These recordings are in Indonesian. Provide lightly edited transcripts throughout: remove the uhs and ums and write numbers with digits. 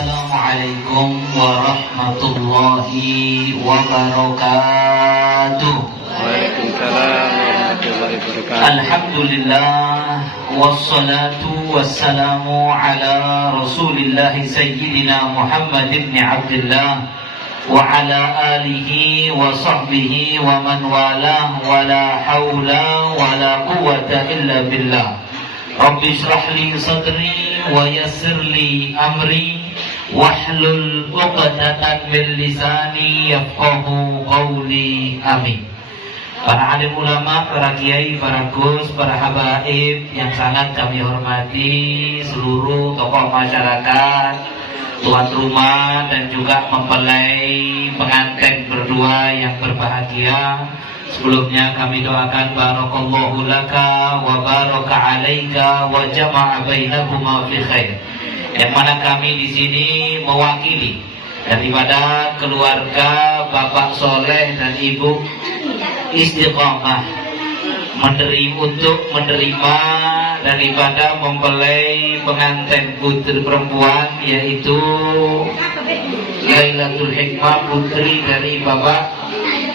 Assalamualaikum warahmatullahi wabarakatuh. Waalaikumsalam warahmatullahi wabarakatuh. Alhamdulillah wassalatu wassalamu ala Rasulillah Sayyidina Muhammad ibn Abdullah wa ala alihi wa sahbihi wa man walah wa la hawla wa la quwwata illa billah. Rabbi shrah li sadri wa yassir li amri wahlul 'uqdatan min lisani yafqahu qawli. Amin. Para alim ulama, para kiai, para gus, para habaib yang sangat kami hormati, seluruh tokoh masyarakat, tuan rumah dan juga mempelai pengantin berdua yang berbahagia. Sebelumnya kami doakan barakallahu laka wa baraka alaika wa jama'a bainakuma fi khair. Yang mana kami di sini mewakili daripada keluarga Bapak Soleh dan Ibu Istiqomah untuk menerima daripada mempelai pengantin putri perempuan, yaitu Lailatul Hikmah, putri dari Bapak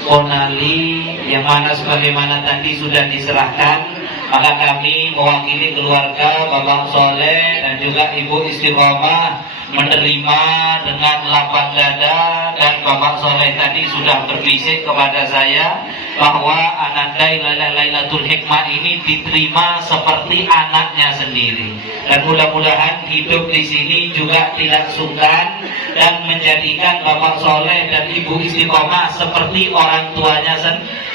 Konali, yang mana sebagaimana tadi sudah diserahkan. Maka kami mewakili keluarga Bapak Soleh dan juga Ibu Istiqomah menerima dengan lapang dada, dan Bapak Soleh tadi sudah berbisik kepada saya bahwa ananda Lailatul Hikmah ini diterima seperti anaknya sendiri, dan mudah-mudahan hidup di sini juga tidak sungkan dan menjadikan Bapak Soleh dan Ibu Istiqomah seperti orang tuanya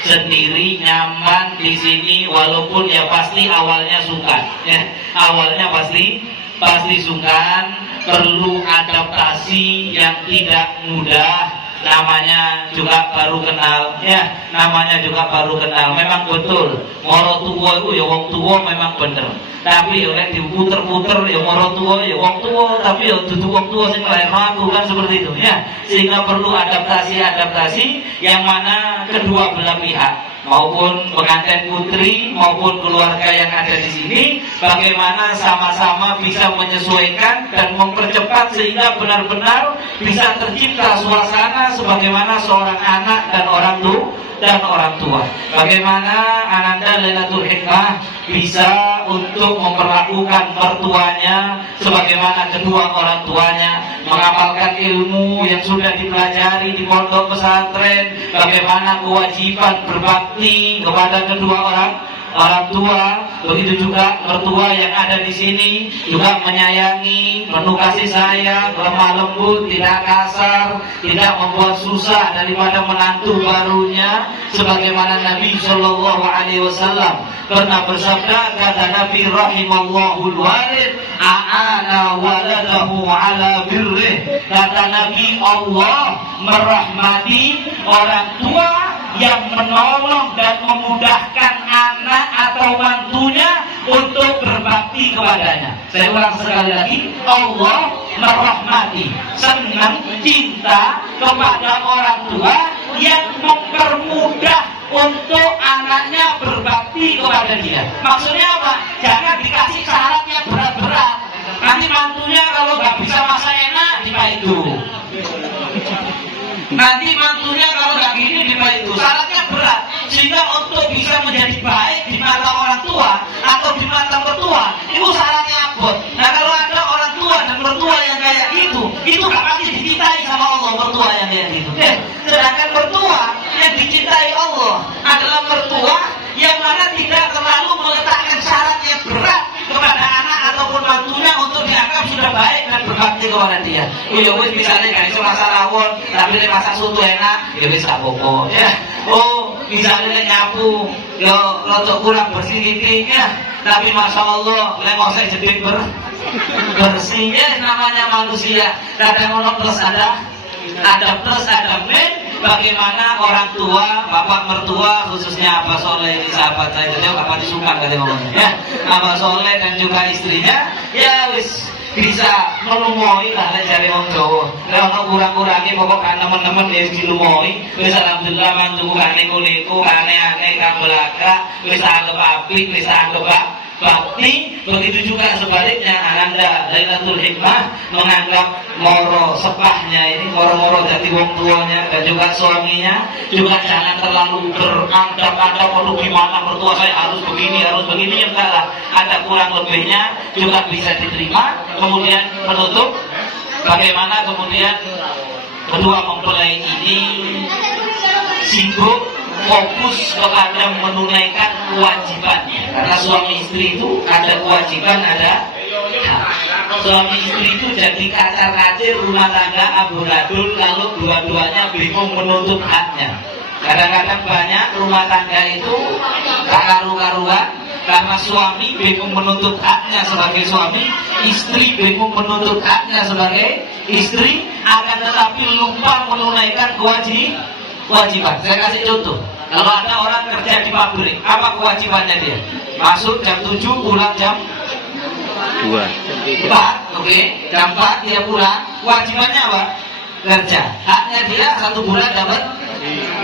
sendiri, nyaman di sini, walaupun ya pasti awalnya sungkan, ya awalnya pasti sungkan, perlu adaptasi yang tidak mudah. Namanya juga baru kenal, ya namanya juga baru kenal. Memang betul moro tua itu ya wong tua, memang bener. Tapi oleh diputer-puter ya moro tua ya wong tua, tapi ya dudu wong tua sing lain aku, kan seperti itu ya. Sehingga perlu adaptasi yang mana kedua belah pihak, maupun pengantin putri maupun keluarga yang ada di sini, bagaimana sama-sama bisa menyesuaikan dan mempercepat sehingga benar-benar bisa tercipta suasana sebagaimana seorang anak dan orang tua. Bagaimana ananda Lailatul Hikmah bisa untuk memperlakukan mertuanya sebagaimana kedua orang tuanya, mengamalkan ilmu yang sudah dipelajari di pondok pesantren, bagaimana kewajiban berbakti kepada kedua orang tua. Begitu juga mertua yang ada di sini juga menyayangi, penuh kasih sayang, lemah lembut, tidak kasar, tidak membuat susah daripada menantu barunya, sebagaimana Nabi Shallallahu Alaihi Wasallam pernah bersabda, kata Nabi rahimallahul walid a'ana waladahu ala birrih. Kata Nabi, Allah merahmati orang tua yang menolong dan memudahkan anak atau mantunya untuk berbakti kepadanya. Saya ulang sekali lagi, Allah merahmati, senang, cinta kepada orang tua yang mempermudah untuk anaknya berbakti kepada dia. Maksudnya apa? Jangan dikasih syarat yang berat-berat. Nanti mantunya kalau nggak bisa masak enak itu. Nanti mantunya kalau nggak gini itu, syaratnya berat, sehingga untuk bisa menjadi baik di mata orang tua atau di mata mertua itu syaratnya abot. Nah kalau ada orang tua dan mertua yang kayak gitu, itu gak pasti dicintai sama Allah, mertua yang kayak gitu. Sedangkan mertua yang dicintai Allah adalah mertua yang mana tidak terlalu meletakkan syarat yang berat kepada anak ataupun mantunya untuk dianggap sudah baik dan berbakti kepada dia. Ya wis misalnya gak iso masak rawon, tapi nek masak soto enak, ya wis gak apa-apa. Ya. Oh, misalnya nek nyapu, ya rada kurang bersih titik ya, tapi masya Allah nek ngosek jeding bersih. Ya namanya manusia. Kadang ono plus ada plus ada min. Bagaimana orang tua, bapak mertua, khususnya Abah Soleh ini sahabat saya, jadi apa disuka kali ngomongnya ya. Abah Soleh dan juga istrinya, ya wis bisa melumoi lah lek jare wong Jawa. Lek ono kurang-kurangi pokok kan teman-teman ya dilumoi. Wis alhamdulillah mantuku kan niku aneh-aneh kan belaka, wis anggap apik, wis anggap bakti. Begitu juga sebaliknya, Anda Lailatul Hikmah menganggap moro sepahnya ini, moro-moro dari wong tuanya dan juga suaminya, juga jangan terlalu berandap-andap, waduh gimana mertua saya harus begini, ya enggak lah. Ada kurang lebihnya juga bisa diterima. Kemudian menutup, bagaimana kemudian kedua mempelai ini sibuk fokus kepada menunaikan kewajibannya, karena suami istri itu ada kewajiban, ada hak. Suami istri itu jadi kacar-kacir rumah tangga, amburadul kalau dua-duanya bingung menuntut haknya. Kadang-kadang banyak rumah tangga itu tak karu-karuan karena suami bingung menuntut haknya sebagai suami, istri bingung menuntut haknya sebagai istri, akan tetapi lupa menunaikan kewajiban. Saya kasih contoh. Kalau ada orang kerja di pabrik, apa kewajibannya dia? Masuk jam 7, pulang jam 4, oke. Jam 4 dia pulang, kewajibannya apa? Kerja. Haknya dia 1 bulan dapat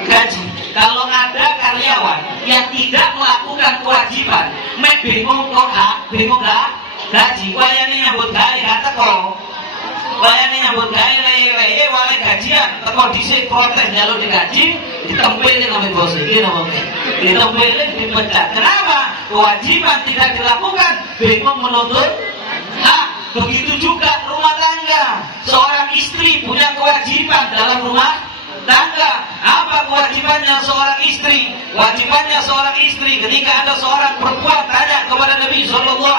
gaji. Kalau ada karyawan yang tidak melakukan kewajiban, bingung kok hak, bingung gak gaji. Wayane nyambut gawe gak teko. Wayane nyambut gawe leye-leye wale gajian, teko dhisik protes njaluk digaji, ditempelin sampe bos iki napa. Ditempelin, dipecat. Kenapa? Kewajiban tidak dilakukan, bingung menuntut hak. Begitu juga rumah tangga. Seorang istri punya kewajiban dalam rumah tangga. Apa kewajibannya seorang istri? Kewajibannya seorang istri ketika ada seorang perempuan tanya kepada Nabi SAW,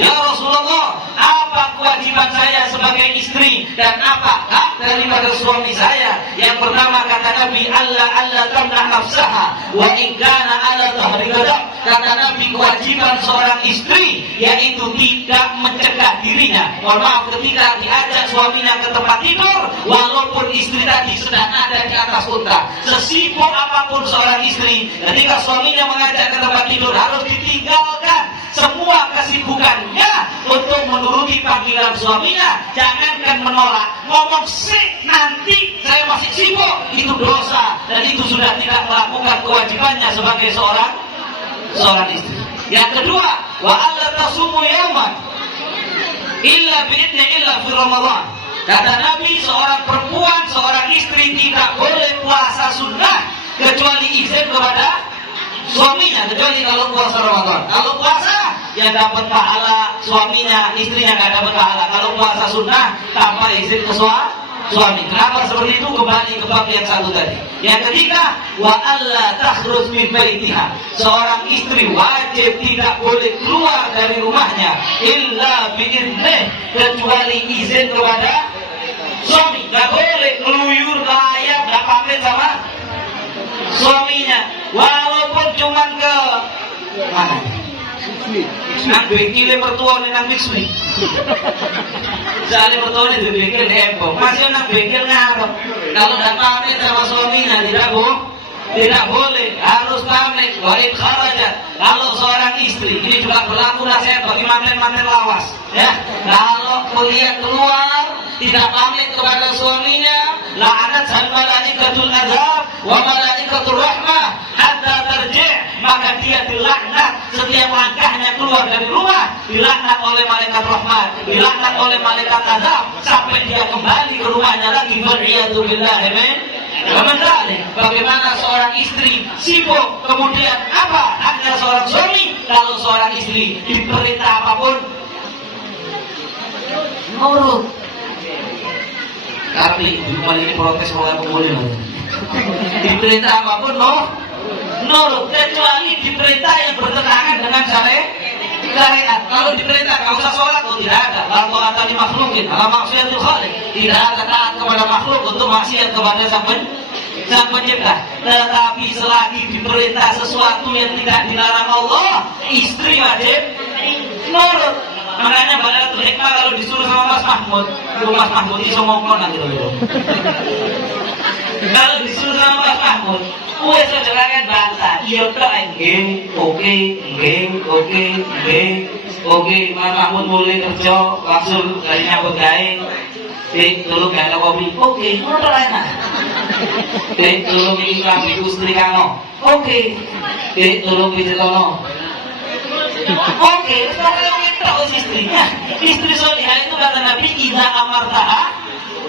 ya Rasulullah, apa kewajiban saya sebagai istri dan apa hak daripada suami saya? Yang pertama kata Nabi, Allah tamnah nafsaha wa in kana ala dhahri ghadab. Kata Nabi, kewajiban seorang istri yaitu tidak mencegah dirinya. Mohon maaf, ketika diajak suaminya ke tempat tidur, walaupun istri tadi sedang ada di atas unta, sesibuk apapun seorang istri, ketika suaminya mengajak ke tempat tidur harus ditinggalkan semua kesibukannya untuk menuruti panggilan suaminya. Jangankan menolak, ngomong sih nanti saya masih sibuk, itu dosa dan itu sudah tidak melakukan kewajibannya sebagai seorang istri. Yang kedua, wa alla tasumu yawman illa bi'idni illa fi Ramadan. Kata Nabi, seorang perempuan, seorang istri tidak boleh puasa sunnah kecuali izin kepada suaminya, kecuali kalau puasa Ramadan. Kalau puasa, ya dapat pahala suaminya, istrinya nggak dapat pahala. Kalau puasa sunnah tanpa izin ke suami. Kenapa seperti itu? Kembali ke bab yang satu tadi. Yang ketiga, wa alla takhruj min baitiha. Seorang istri wajib tidak boleh keluar dari rumahnya illa bi'idnih, kecuali izin kepada suami. Gak boleh ngeluyur layar, gak pamit sama suaminya, walaupun cuman ke mana? Nang bengkile mertuane nang Mitsui. Soalnya mertuane di bengkel Depok, masih nang bengkel ngarep. Kalau tidak pamit sama suaminya tidak boleh, harus pamit. Wa'id kharajat. Kalau seorang istri, ini juga berlaku nasihat bagi manten-manten lawas, ya. Kalau kuliah keluar tidak pamit kepada suaminya, la'anat hal malaikatul azab wa malaikatul rahmah hatta tarji', maka dia dilaknat setiap langkahnya keluar dari rumah, dilaknat oleh malaikat rahmat, dilaknat oleh malaikat azab sampai dia kembali ke rumahnya lagi. Wal'iyadu billahi min. Bagaimana seorang istri sibuk, kemudian apa haknya seorang suami? Kalau seorang istri diperintah apapun nurut. Tapi malah ini protes oleh pemulihan. Diperintah apapun nurut, kecuali diperintah yang bertentangan dengan syariat. Kalau diperintah kau usah sholat, tidak ada. Lalu atau dimakhlukin, alam maksiatul khaliq, tidak ada taat kepada makhluk untuk maksiat kepada sang pencipta. Tetapi selagi diperintah sesuatu yang tidak dilarang Allah, istri wajib nurut. Makanya Lailatul Hikmah kalau disuruh sama Mas Mahmud iso ngomong nanti loh. Kalau disuruh sama Mas Mahmud, wes saudara kan bantah. Iya tok nggih, oke. Mas Mahmud mulai kerja langsung dari nyambut gawe. Tolong gawe kopi. Oke, ngono tok enak. Tolong iki klambi Gusti Kano. Oke. Tolong pijetono. Oke, sekarang kita istrinya. Istri solihah itu kata Nabi idza amartaha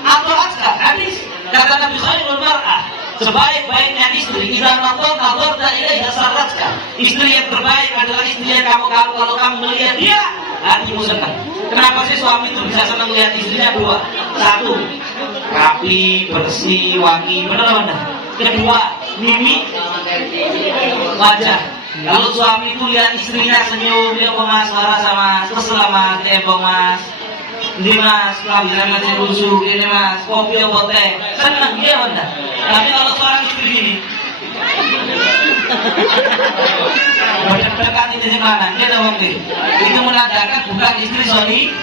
atau aska. Hadis kata Nabi khairul mar'ah, sebaik-baiknya istri idza nadharta ilaiha sarratka. Istri yang terbaik adalah istri yang kalau kamu melihat dia hatimu senang. Kenapa sih suami itu bisa senang melihat istrinya? Dua. Satu, rapi, bersih, wangi, benar-benar. Kedua, mimik wajah. Kalau suami itu lihat istrinya senyum, dia mau mas, marah sama, kesel mas, tembok mas, ini mas, kalau bisa ngasih rusuk, ini mas, kopi atau teh, senang dia benar. Tapi kalau seorang istri ini, berdekat ini gimana? Dia tahu itu menandakan bukan istri solih.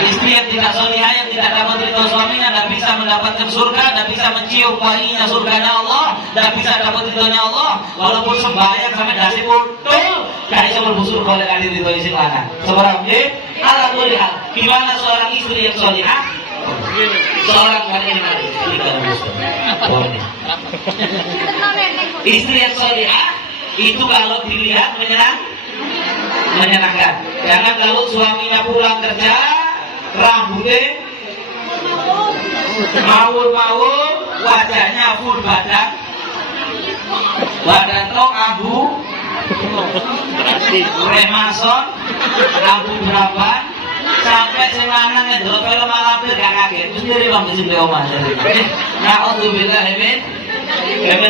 Istri yang tidak solihah, yang tidak dapat ridho suaminya, tidak bisa mendapatkan surga, tidak bisa mencium wanginya surganya Allah, tidak bisa dapat ridhonya Allah. Walaupun sembahyang sampai dasi pultul, tidak bisa berbusur oleh kali ridho isi lanang. Sebenarnya, Allah melihat gimana seorang istri yang solihah, seorang wanita istri yang solihah itu kalau dilihat menyenangkan. Jangan kalau suaminya pulang kerja rambutnya maur-maur, wajahnya full badan tok abu, remason, abu beraban, sampai semangat ngedrop film Arabir gak kaget. Sendiri bang di omah. Na'udzubillah min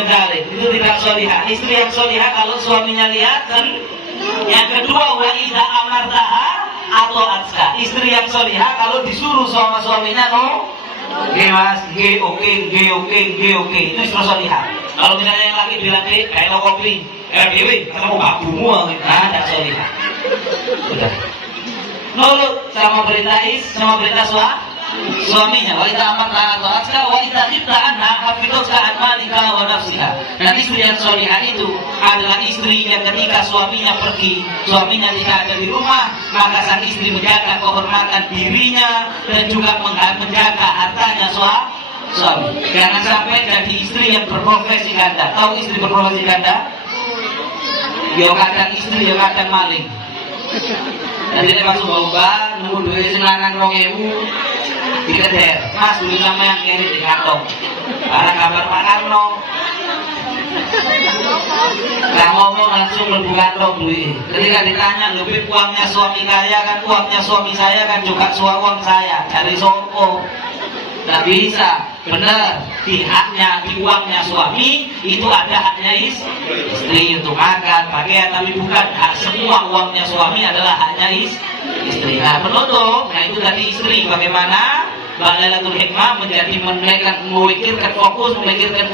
dzalik. Itu tidak solihah. Istri yang solihah kalau suaminya lihat kan. Yang kedua, wa idza amartaha atau atska. Istri yang solihah kalau disuruh sama suaminya oke mas, oke. Itu istri solihah. Kalau misalnya yang laki bilang kayak lo kopi, dewi, kamu babumu, tidak solihah. Sudah. Nurut sama perintah suaminya. Wa idza amartaha atau atska wa idza khifta anha hafidhatha an malika wa nafsiha. Dan istri yang solihah itu adalah istri yang ketika suaminya pergi, suaminya tidak ada di rumah, maka sang istri menjaga kehormatan dirinya dan juga menjaga hartanya suami. Jangan sampai jadi istri yang berprofesi ganda. Tahu istri berprofesi ganda? Yo kadang istri, yo kadang maling. Jadi dia masuk bau-bau, nunggu duit senangan 2.000 dikeder. Mas, duit sama yang kiri di kantong. Karena kabar Pak Karno. Gak ngomong langsung lebih kantong duit. Ketika ditanya, lebih uangnya suami kaya kan, uangnya suami saya kan juga uang saya. Dari Soko. Gak bisa. Benar, di haknya, di uangnya suami itu ada haknya istri untuk makan, pakaian, tapi bukan hak semua uangnya suami adalah haknya istri. Nah, penutup, nah itu tadi istri. Bagaimana Lailatul Hikmah menjadi memikirkan fokus, memikirkan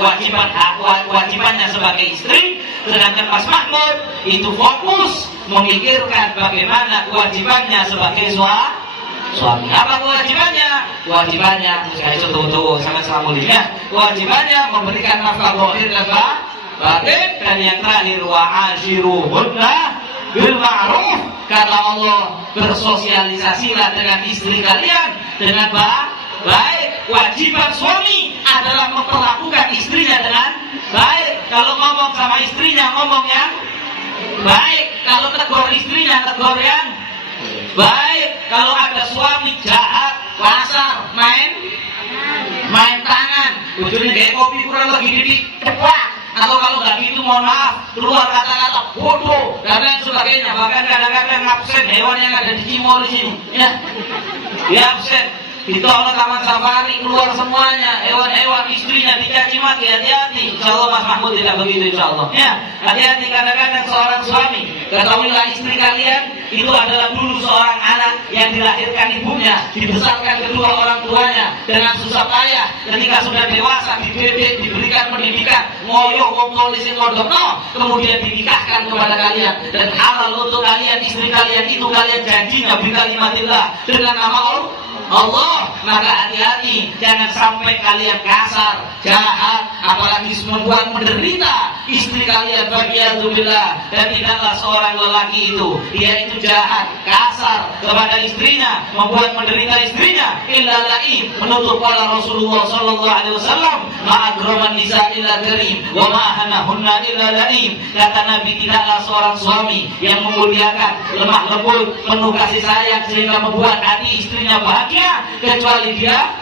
kewajibannya sebagai istri, sedangkan Mas Mahmud itu fokus memikirkan bagaimana kewajibannya sebagai suami. Apa kewajibannya? Kewajibannya, saya tuh sama-sama mulia. Kewajibannya memberikan nafkah zahir dan batin, dan yang terakhir wa ashiruhunna bil ma'ruf. Kata Allah, bersosialisasilah dengan istri kalian dengan baik. Kewajiban suami adalah memperlakukan istrinya dengan baik. Kalau ngomong sama istrinya ngomong yang baik. Kalau tegur istrinya tegur yang baik. Kalau ada suami jahat, kasar, main tangan, ujungnya kayak kopi kurang lagi didik cepat, atau kalau nggak gitu mohon maaf, keluar kata-kata bodoh dan lain sebagainya. Bahkan kadang-kadang absen hewan yang ada di Timor di sini, ya absen. Ditolak taman safari, keluar semuanya, hewan-hewan, istrinya dicaci maki, hati-hati. Insya Allah Mas Mahmud tidak begitu, insya Allah. Ya, hati-hati. Kadang-kadang seorang suami, ketahuilah istri kalian itu adalah dulu seorang anak yang dilahirkan ibunya, dibesarkan kedua orang tuanya dengan susah payah. Ketika sudah dewasa, dididik, diberikan pendidikan, ngoyo, ngomong, lisi, ngodono, kemudian dinikahkan kepada kalian. Dan halal untuk kalian, istri kalian itu kalian janjinya bikalimatillah dengan nama Allah. Allah. Maka hati-hati, jangan sampai kalian kasar, jahat, apalagi membuat menderita istri kalian. Waliyadzubillah. Dan tidaklah seorang lelaki itu, dia itu jahat, kasar kepada istrinya, membuat menderita istrinya, illa la'i, menutup qala Rasulullah sallallahu alaihi wasallam, ma'akraman nisa illa karim wa ma'ahanahunna illa la'im. Kata Nabi, tidaklah seorang suami yang memuliakan, lemah lembut, penuh kasih sayang sehingga membuat hati istrinya bahagia, kecuali dia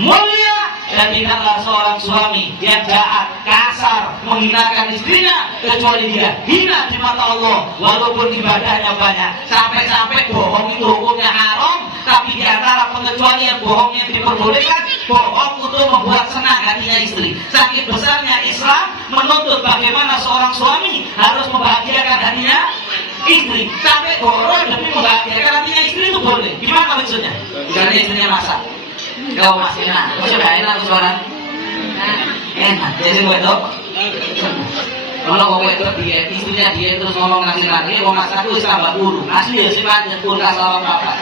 mulia. Dan tidaklah seorang suami yang jahat, kasar, menghinakan istrinya, kecuali dia hina di mata Allah walaupun ibadahnya banyak. Sampai-sampai bohong itu hukumnya haram, tapi di antara pengecualian bohong yang diperbolehkan, bohong untuk membuat senang hatinya istri. Saking besarnya Islam menuntut bagaimana seorang suami harus membahagiakan hatinya istri. Sampai bohong demi membahagiakan hatinya istri itu boleh. Gimana maksudnya? Misalnya istrinya masak, kau masih enak, kau sudah enak suara enak, jadi gue itu kalau gue itu dia, istrinya dia terus ngomong ngasih mau masak itu tambah buru, asli ya sih banyak kulkas lawang apa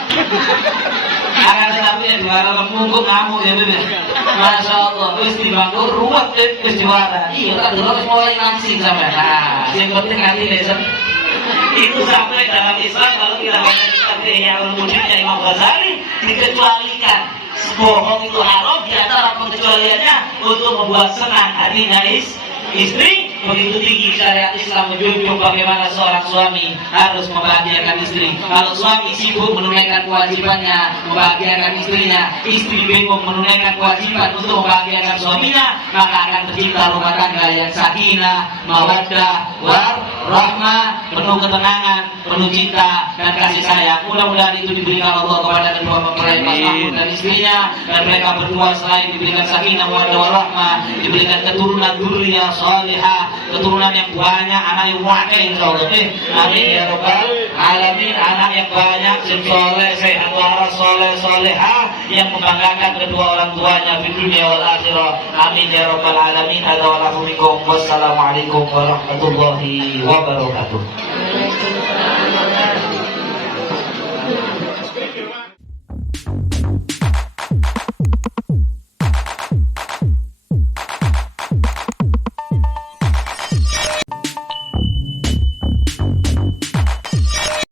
akan tetapi ya juara lempungku ngamuk ya bebe. Masya Allah, wis dibangku ruwet wis juara. Iya tak dulu harus mulai langsing sampai. Nah, yang penting hati desa itu sampai dalam Islam. Kalau kita baca kitab yang ulumudinnya Imam Ghazali, dikecualikan bohong itu haram, di antara pengecualiannya untuk membuat senang hatinya istri. Begitu tinggi syariat Islam menjunjung bagaimana seorang suami harus membahagiakan istri. Kalau suami sibuk menunaikan kewajibannya membahagiakan istrinya, istri bingung menunaikan kewajiban untuk membahagiakan suaminya, maka akan tercipta rumah tangga yang sakinah, mawaddah, warahmah, penuh ketenangan, penuh cinta dan kasih sayang. Mudah-mudahan itu diberikan Allah kepada kedua mempelai Mas Mahmud dan istrinya, dan mereka berdua selain diberikan sakinah, mawaddah, warahmah, diberikan keturunan dzurriyyah salihah, keturunan yang banyak, anak yang wakil insyaallah. Amin ya rabbal alamin. Anak yang banyak, soleh, sehat, waras, soleh, solehah, yang membanggakan kedua orang tuanya di dunia wal akhirah. Amin ya rabbal alamin. Hadza wa lakum. Wassalamualaikum warahmatullahi wabarakatuh.